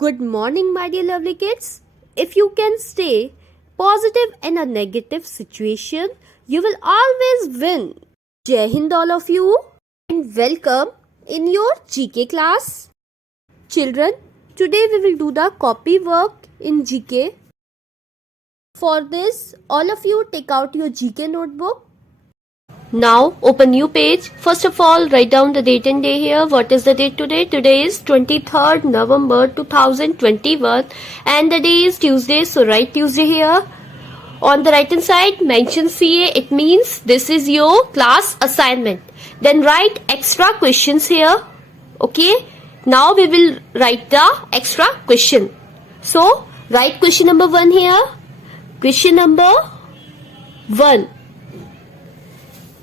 Good morning, my dear lovely kids. If you can stay positive in a negative situation, you will always win. Jai Hind, all of you, and welcome in your GK class. Children, today we will do the copy work in GK. For this, all of you take out your GK notebook. Now open new page. First of all, write down the date and day here. What is the date today? Today is 23rd November 2021 and the day is Tuesday. So write Tuesday here. On the right hand side, mention CA. It means this is your class assignment. Then write extra questions here. Okay. Now we will write the extra question. So write question number 1 here. Question number 1.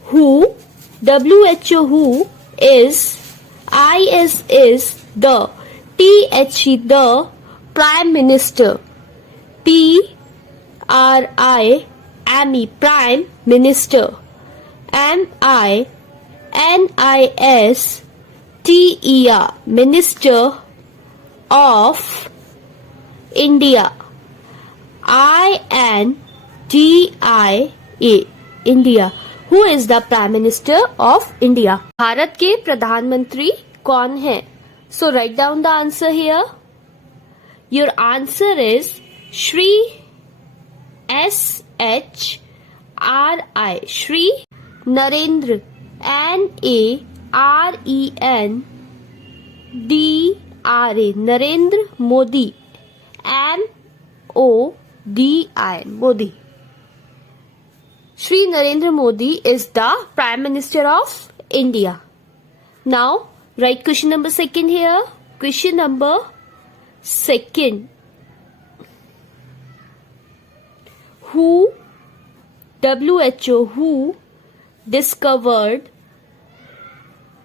Who, WHO who is, IS is the, THE the Prime Minister, PRIME Prime Minister, MINISTER Minister of India, INDIA India. Who is the Prime Minister of India? Bharat के प्रधानमंत्री कौन है? So write down the answer here. Your answer is Shri SHRI Shri Narendra NARENDRA Narendra Modi MODI Modi. Shri Narendra Modi is the Prime Minister of India. Now, write question number 2 here. Question number 2. Who, WHO, who discovered,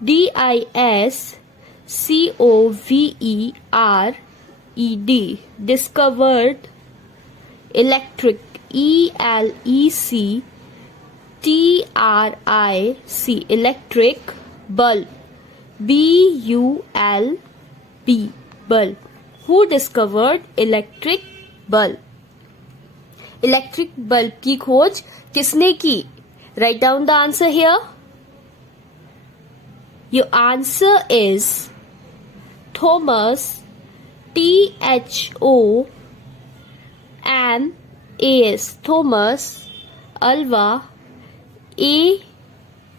DISCOVERED, discovered electric, ELEC, TRIC electric bulb, BULB bulb. Who discovered electric bulb? Electric bulb की खोज किसने की? Write down the answer here. Your answer is Thomas, THOMAS Thomas Alva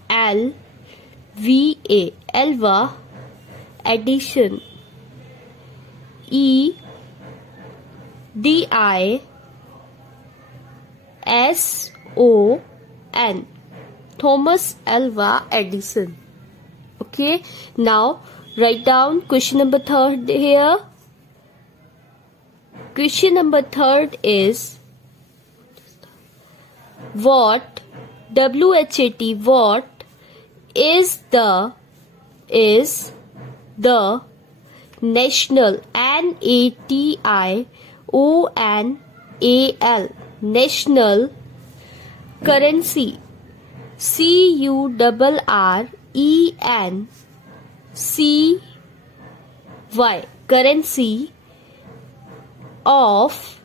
ALVA Alva Edison EDISON Thomas Alva Edison. Okay, now write down question number 3 here. Question number 3 is what, WHAT, what is the national, NATIONAL national currency, CURRENCY currency of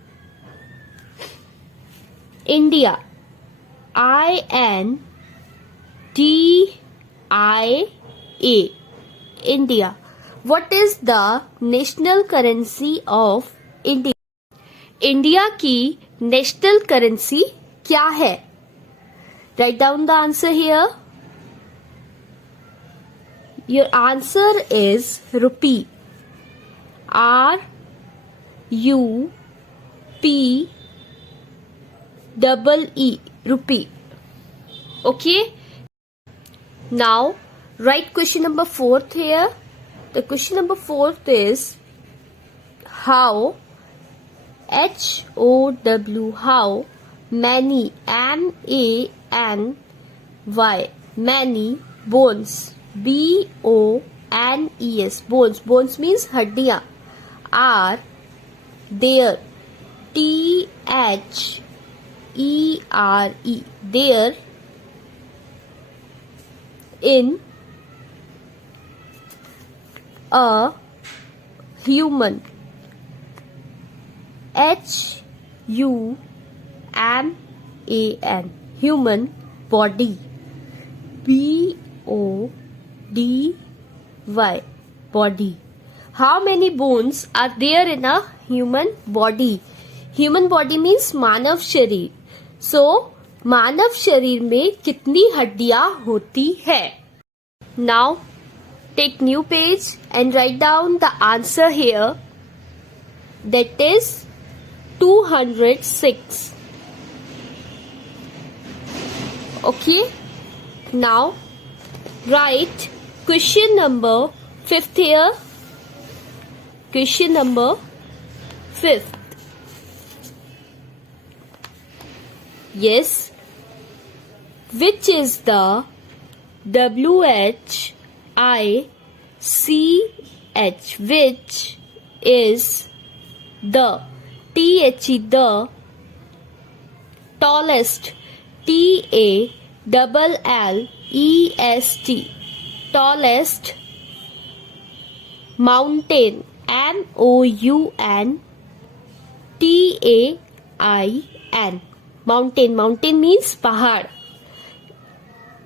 India, INDIA India. What is the national currency of India? India की national currency क्या है? Write down the answer here. Your answer is rupee. RUPEE rupee. Okay. Now write question number 4 here. The question number 4 is how, HOW how many, MANY many bones, BONES bones means हड्डियाँ, are there, THERE there in a human Human. Human body. Body. Body. How many bones are there in a human body? Human body means मानव शरीर. So मानव शरीर में कितनी हड्डियां होती है? Now take new page and write down the answer here. That is 206. Okay. Now write question number 5th here. Question number 5th. Yes. Which is the WHICH, which is the the tallest, TALLEST, tallest mountain, MOUNTAIN, mountain. Mountain means pahad.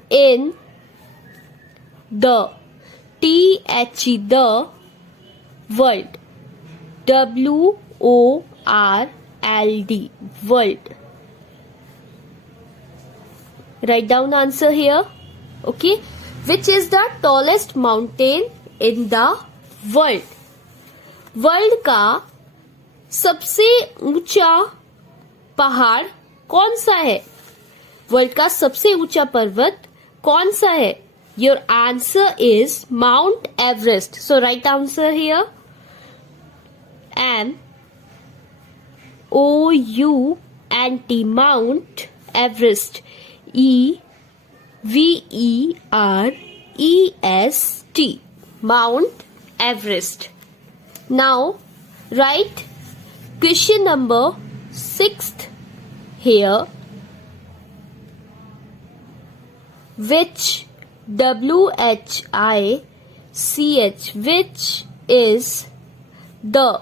In the the world, WORLD, world. Write down answer here. Okay. Which is the tallest mountain in the world? World का सबसे ऊंचा पहाड़ कौन सा है? World का सबसे ऊंचा पर्वत कौन सा है? Your answer is mount Everest. So right answer here. MOUNT, mount Everest. EVEREST, mount Everest. Now write question number 6th here. Which WHICH, which is the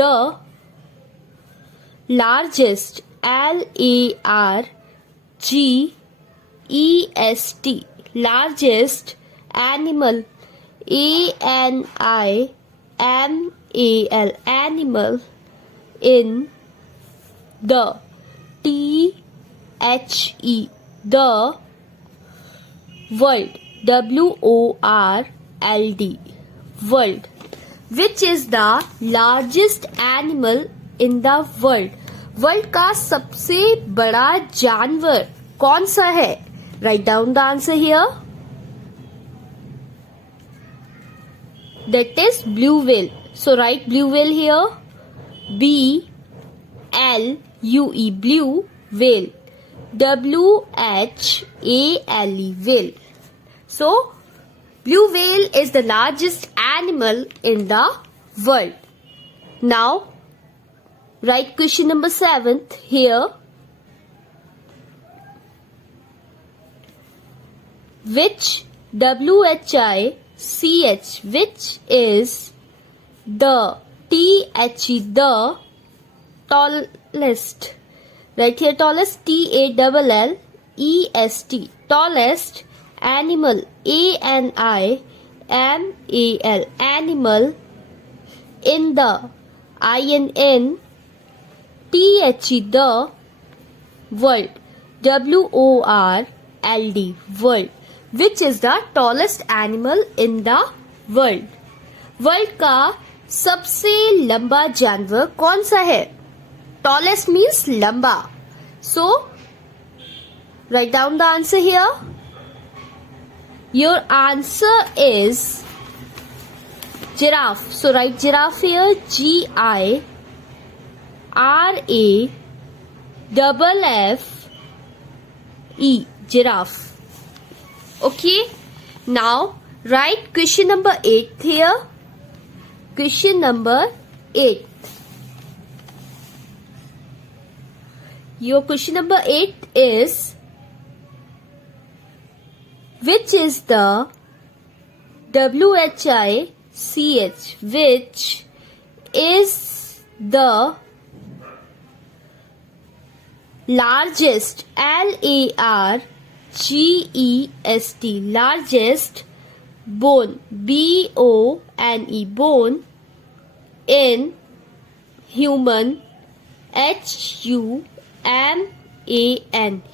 the largest, LARGEST, largest animal, ANIMAL, animal in the the world, WORLD, world. Which is the largest animal in the world? World का सबसे बड़ा जानवर कौन सा है? Write down the answer here. That is blue whale. So write blue whale here. BLUE, blue whale. WHALE, whale. So blue whale is the largest animal in the world. Now write question number 7th here. Which WHICH, which is the the tallest. Right here, tallest, TALLEST, tallest animal, ANIMAL, animal in the the world, WORLD, world. Which is the tallest animal in the world? World का सबसे लंबा जानवर कौन सा है? Tallest means लंबा. So write down the answer here. Your answer is giraffe. So write giraffe here. GIRAFFE, giraffe. Okay. Now write question number 8 here. Question number 8. Your question number 8 is, which is the WHICH, which is the largest, largest, largest bone, bone, bone in human, human,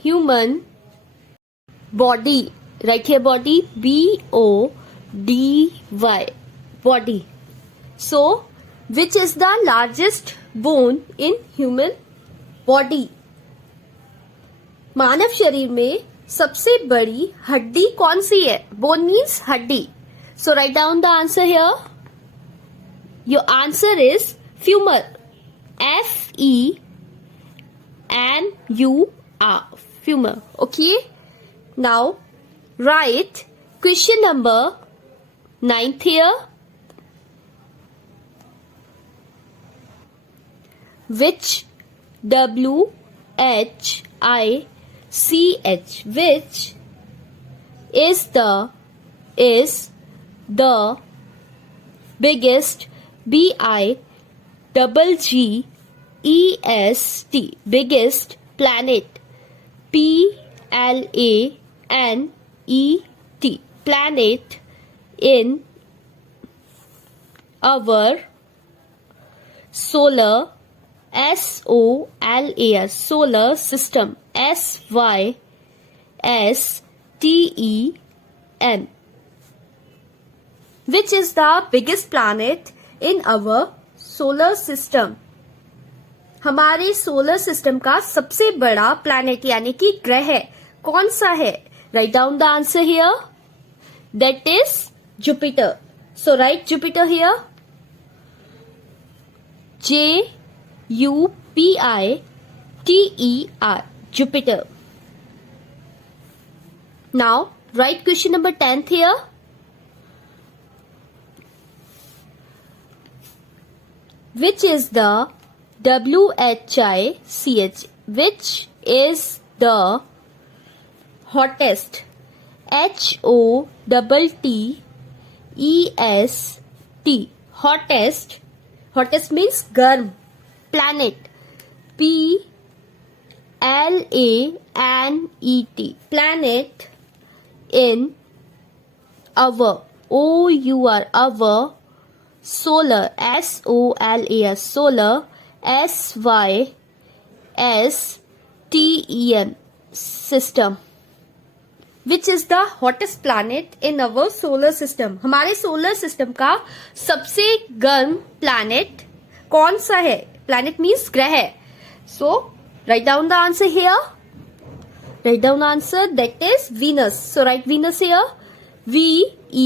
human body. Right here, body, body, body. So, which is the largest bone in human body? मानव शरीर में सबसे बड़ी हड्डी कौन सी है? Bone means हड्डी. So write down the answer here. Your answer is femur. Femur. Femur. Okay. Now write question number 9th here. Which WHICH, which is the biggest, BIGGEST, biggest planet, PLANET, planet in our solar, SOLAR, solar system, SYSTEM. Which is the biggest planet in our solar system? हमारे solar system का सबसे बड़ा planet यानी कि ग्रह कौन सा है? Write down the answer here. That is Jupiter. So right Jupiter here. JUPITER, Jupiter. Now write question number 10th here. Which is the WHICH, which is the hottest, HOTTEST, hottest, hottest means गर्म, planet, PLANET, planet in our, our solar, SOLAR, solar, SYSTEM system. Which is the hottest planet in our solar system? हमारे solar system का सबसे गर्म planet कौन सा है? Planet means ग्रह. So write down the answer here. Write down the answer, that is Venus. So write Venus here. VENUS.